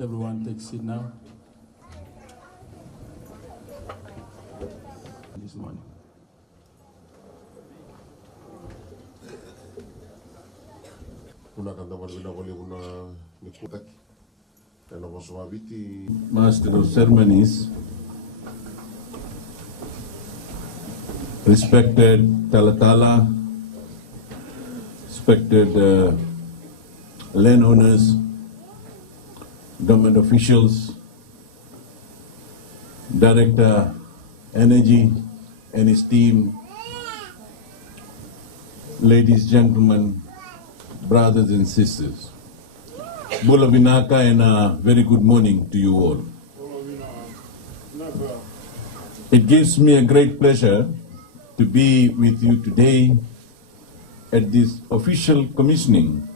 Everyone take seat now. This morning. Master of Ceremonies, respected Talatala, respected landowners, government officials, Director Energy and his team, ladies, gentlemen, brothers and sisters. Bula Vinaka and a very good morning to you all. It gives me a great pleasure to be with you today at this official commissioning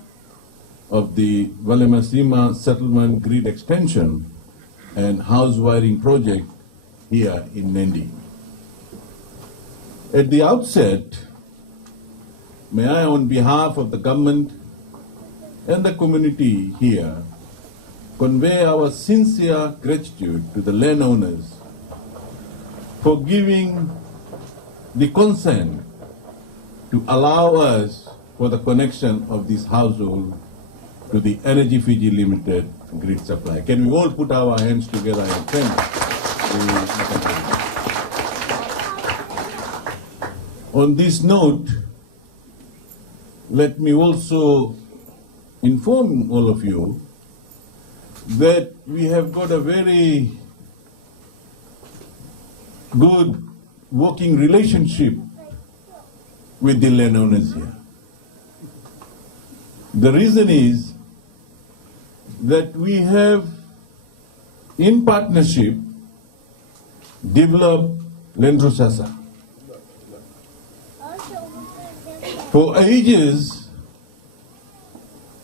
of the Valemasima Settlement grid extension and house wiring project here in Nadi. At the outset, may I, on behalf of the government and the community here, convey our sincere gratitude to the landowners for giving the consent to allow us for the connection of this household to the Energy Fiji Limited grid supply. Can we all put our hands together and thank On this note, let me also inform all of you that we have got a very good working relationship with the landowners here. The reason is that we have, in partnership, developed Lendrusasa. For ages,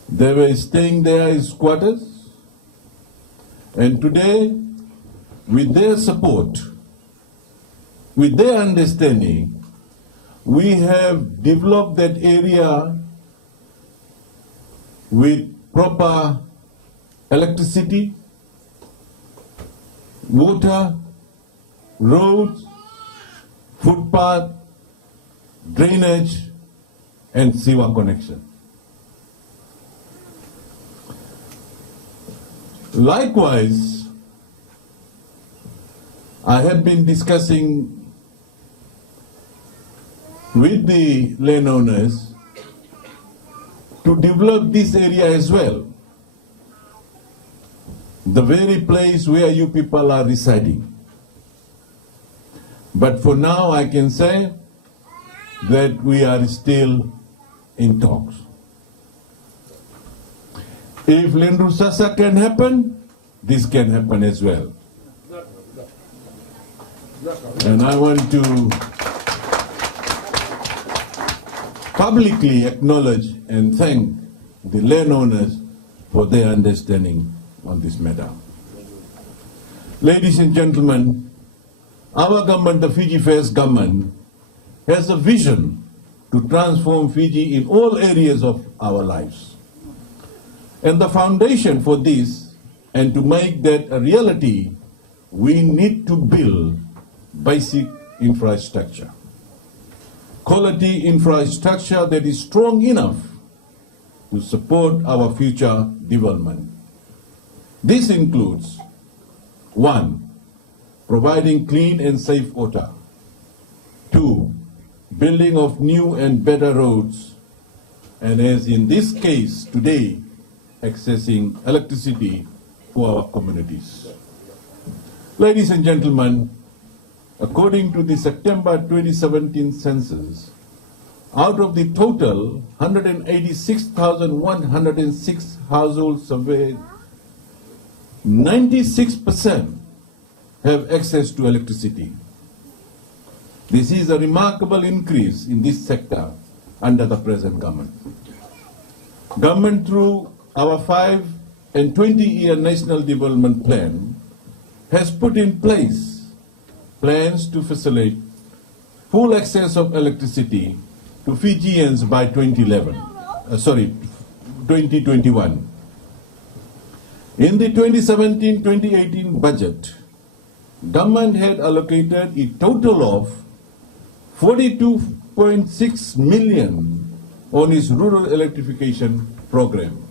they were staying there as squatters, and today, with their support, with their understanding, we have developed that area with proper electricity, water, roads, footpath, drainage, and sewer connection. Likewise, I have been discussing with the landowners to develop this area as well, the very place where you people are residing. But for now, I can say that we are still in talks. If Lendrusasa can happen, this can happen as well. And I want to publicly acknowledge and thank the landowners for their understanding on this matter. Ladies and gentlemen, our government, the Fiji First government, has a vision to transform Fiji in all areas of our lives. And the foundation for this, and to make that a reality, we need to build basic infrastructure. Quality infrastructure that is strong enough to support our future development. This includes 1. Providing clean and safe water. 2. Building of new and better roads. And as in this case today, accessing electricity for our communities. Ladies and gentlemen, according to the September 2017 census, out of the total 186,106 households surveyed, 96% have access to electricity. This is a remarkable increase in this sector under the present government. Government, through our 5 and 20-year National Development Plan, has put in place plans to facilitate full access of electricity to Fijians by 2021. In the 2017-2018 budget, government had allocated a total of 42.6 million on its rural electrification program,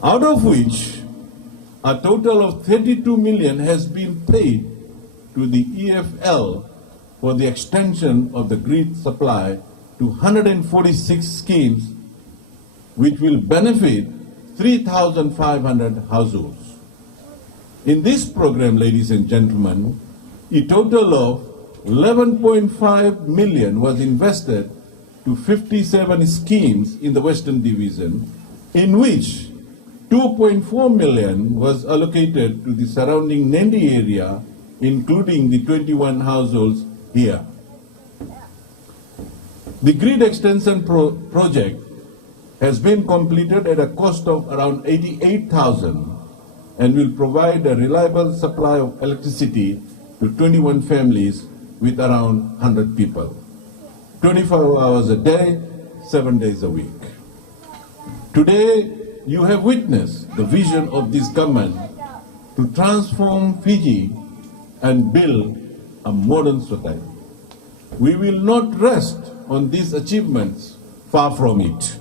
out of which a total of 32 million has been paid to the EFL for the extension of the grid supply to 146 schemes, which will benefit 3,500 households. In this program, ladies and gentlemen, a total of 11.5 million was invested to 57 schemes in the Western Division, in which 2.4 million was allocated to the surrounding Nadi area, including the 21 households here. The grid extension project has been completed at a cost of around 88,000 and will provide a reliable supply of electricity to 21 families with around 100 people, 24 hours a day, 7 days a week. Today, you have witnessed the vision of this government to transform Fiji and build a modern society. We will not rest on these achievements, far from it.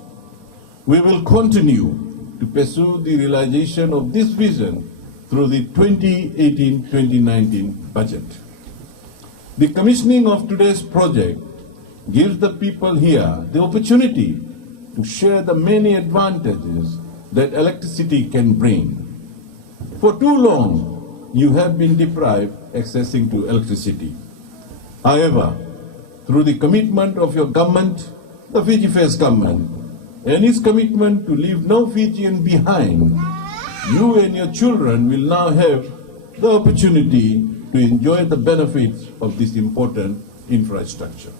We will continue to pursue the realization of this vision through the 2018-2019 budget. The commissioning of today's project gives the people here the opportunity to share the many advantages that electricity can bring. For too long, you have been deprived accessing to electricity. However, through the commitment of your government, the Fiji First government, and its commitment to leave no Fijian behind, you and your children will now have the opportunity to enjoy the benefits of this important infrastructure.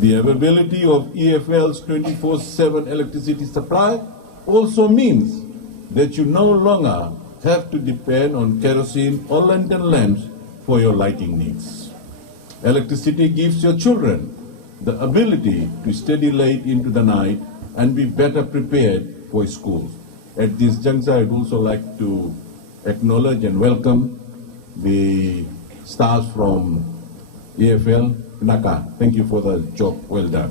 The availability of EFL's 24/7 electricity supply also means that you no longer have to depend on kerosene or lantern lamps for your lighting needs. Electricity gives your children the ability to study late into the night and be better prepared for school. At this juncture, I'd also like to acknowledge and welcome the staff from EFL, Naka. Thank you for the job well done.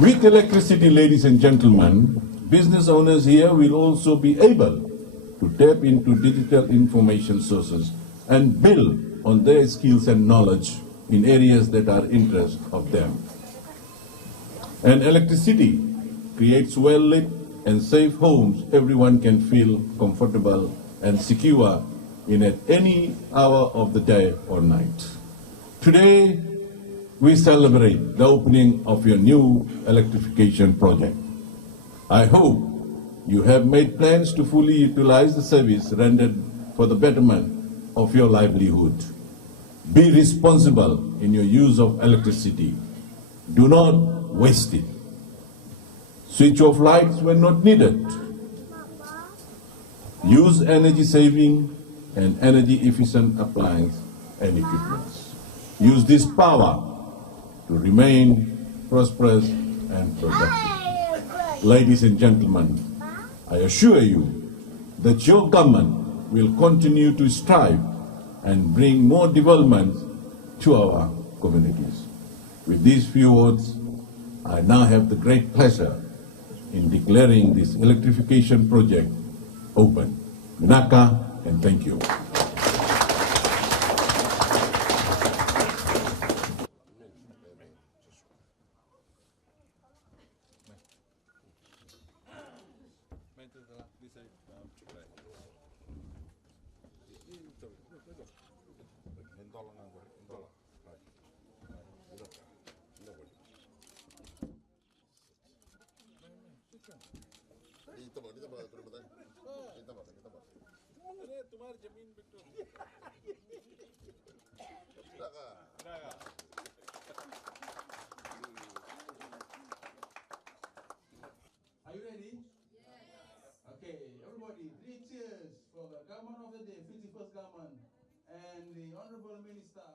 With electricity, ladies and gentlemen, business owners here will also be able to tap into digital information sources and build on their skills and knowledge in areas that are interest of them. And electricity creates well-lit and safe homes everyone can feel comfortable and secure in at any hour of the day or night. Today, we celebrate the opening of your new electrification project. I hope you have made plans to fully utilize the service rendered for the betterment of your livelihood. Be responsible in your use of electricity. Do not waste it. Switch off lights when not needed. Use energy-saving and energy-efficient appliances and equipment. Use this power to remain prosperous and productive. Ladies and gentlemen, I assure you that your government will continue to strive and bring more development to our communities. With these few words, I now have the great pleasure in declaring this electrification project open. Naka, and thank you. Are you ready? Yes. Okay, everybody, 3 cheers for the government of the day, Fiji First government, and the Honorable Minister.